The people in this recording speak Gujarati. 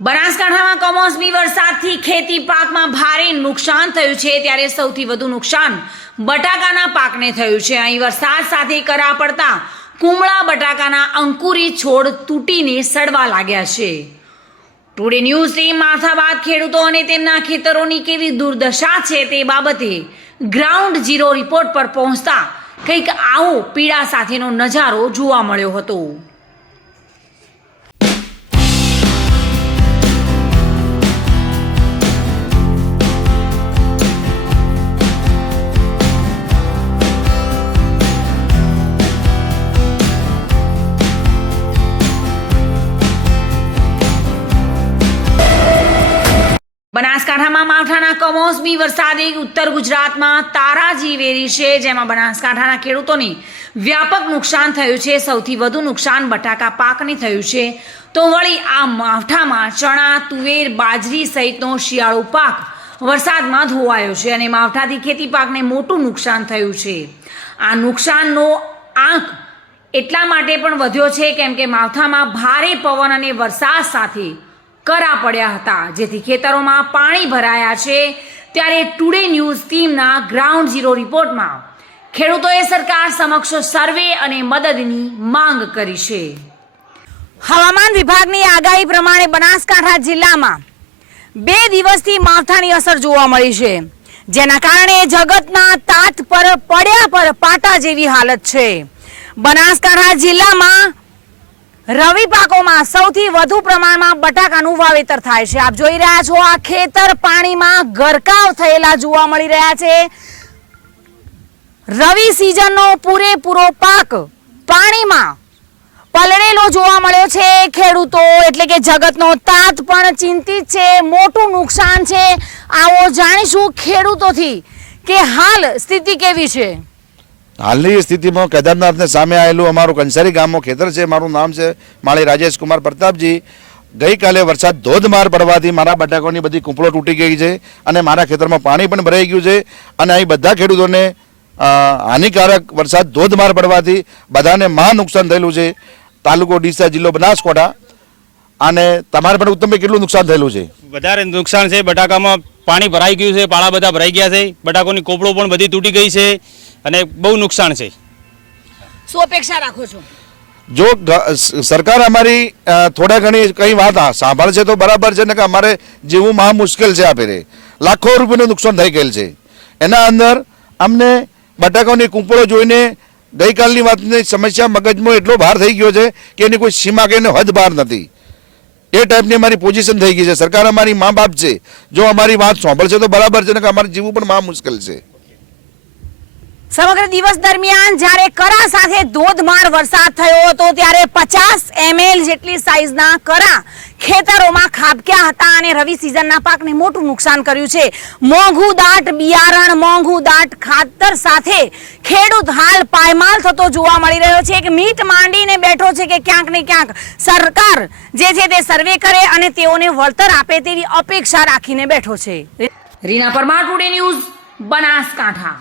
બનાસકાંઠામાં કમોસમી વરસાદથી ખેતી પાકમાં ભારે નુકસાન થયું છે, ત્યારે સૌથી વધુ નુકસાન બટાકાના પાકને થયું છે। અહીં વરસાદ સાથે કરા પડતા કુમળા બટાકાના અંકુરી છોડ તૂટીને સડવા લાગ્યા છે। ટુડે ન્યૂઝ ટીમ માથાબાદ ખેડૂતો અને તેમના ખેતરોની કેવી દુર્દશા છે તે બાબતે ગ્રાઉન્ડ ઝીરો રિપોર્ટ પર પહોંચતા કંઈક આવો પીડા સાથેનો નજારો જોવા મળ્યો હતો। બનાસકાંઠામાં માવઠાના કમોસમી વરસાદે ઉત્તર ગુજરાતમાં તારાજી વેરી છે, જેમાં બનાસકાંઠાના ખેડૂતોને વ્યાપક નુકસાન થયું છે। સૌથી વધુ નુકસાન બટાકા પાકને થયું છે, તો વળી આ માવઠામાં ચણા, તુવેર, બાજરી સહિતનો શિયાળુ પાક વરસાદમાં ધોવાયો છે અને માવઠાથી ખેતી પાકને મોટું નુકસાન થયું છે। આ નુકસાનનો આંક એટલા માટે પણ વધ્યો છે કેમ કે માવઠામાં ભારે પવન અને વરસાદ સાથે કરા પડ્યા હતા, જેથી ખેતરોમાં પાણી ભરાયા છે। ત્યારે ટુડે ન્યૂઝ ટીમના ગ્રાઉન્ડ ઝીરો રિપોર્ટમાં ખેડૂતોએ સરકાર સમક્ષ સર્વે અને મદદની માંગ કરી છે। હવામાન વિભાગની આગાહી પ્રમાણે બનાસકાંઠા જિલ્લામાં 2 દિવસથી માવઠાની અસર જોવા મળી છે, જેના કારણે જગતના તાત પર પડ્યા પર પાટા જેવી હાલત છે। બનાસકાંઠા જિલ્લામાં રવિ પાકોમાં સૌથી વધુ પ્રમાણમાં બટાકાનું વાવેતર થાય છે। આપ જોઈ રહ્યા છો આ ખેતર પાણીમાં ગરકાવ થયેલા જોવા મળી રહ્યા છે। રવિ સિઝનનો પૂરેપૂરો પાક પાણીમાં પલળેલો જોવા મળ્યો છે। ખેડૂતો એટલે કે જગતનો તાત પણ ચિંતિત છે, મોટું નુકસાન છે। આવો જાણીશું ખેડૂતોથી કે હાલ સ્થિતિ કેવી છે। હાલની સ્થિતિમાં કેદારનાથને સામે આવેલું અમારું કંસારી ગામમાં ખેતર છે। મારું નામ છે માળી રાજેશ કુમાર પ્રતાપજી। ગઈકાલે વરસાદ ધોધમાર પડવાથી મારા બટાકાની બધી કૂંપળો તૂટી ગઈ છે અને મારા ખેતરમાં પાણી પણ ભરાઈ ગયું છે અને અહીં બધા ખેડૂતોને હાનિકારક વરસાદ ધોધમાર પડવાથી બધાને મહા નુકસાન થયેલું છે। તાલુકો ડીસા, જિલ્લો બનાસકાંઠા। અને તમારે પણ ઉત્તમભાઈ કેટલું નુકસાન થયેલું છે? વધારે નુકસાન છે। બટાકામાં પાણી ભરાઈ ગયું છે, પાળા બધા ભરાઈ ગયા છે, બટાકોની કોપળો પણ બધી તૂટી ગઈ છે અને બહુ નુકસાન છે। શું અપેક્ષા રાખો છો? જો સરકાર અમારી થોડા ઘણી કઈ વાત સાંભળશે તો બરાબર છે ને, કે અમારે જીવવું મહા મુશ્કેલ છે। આપે લાખો રૂપિયાનું નુકસાન થઈ ગયેલ છે। એના અંદર અમને બટાકાની કૂંપળો જોઈને ગઈકાલની વાતની સમસ્યા મગજમાં એટલો ભાર થઈ ગયો છે કે એની કોઈ સીમા કે હદ બહાર નથી। એ ટાઈપની અમારી પોઝિશન થઈ ગઈ છે। સરકાર અમારી મા બાપ છે, જો અમારી વાત સાંભળશે તો બરાબર છે ને, કે અમારે જીવવું પણ મહા મુશ્કેલ છે। સમગ્ર દિવસ દરમિયાન જ્યારે કરા સાથે ધોધમાર વરસાદ થયો હતો ત્યારે 50 ml જેટલી સાઈઝના કરા ખેતરોમાં ખાબક્યા હતા અને રવિ સિઝનના પાકને મોટું નુકસાન કર્યું છે। મોંઘું દાટ બિયારણ, મોંઘું દાટ ખાતર સાથે ખેડૂત હાલ પાયમાલ થતો જોવા મળી રહ્યો છે। એક મીટ માંડીને બેઠો છે કે ક્યાંક ને ક્યાંક સરકાર જે છે તે સર્વે કરે અને તેઓને વળતર આપે તેવી અપેક્ષા રાખીને બેઠો છે। Reena Parmar, today news, Banaskantha.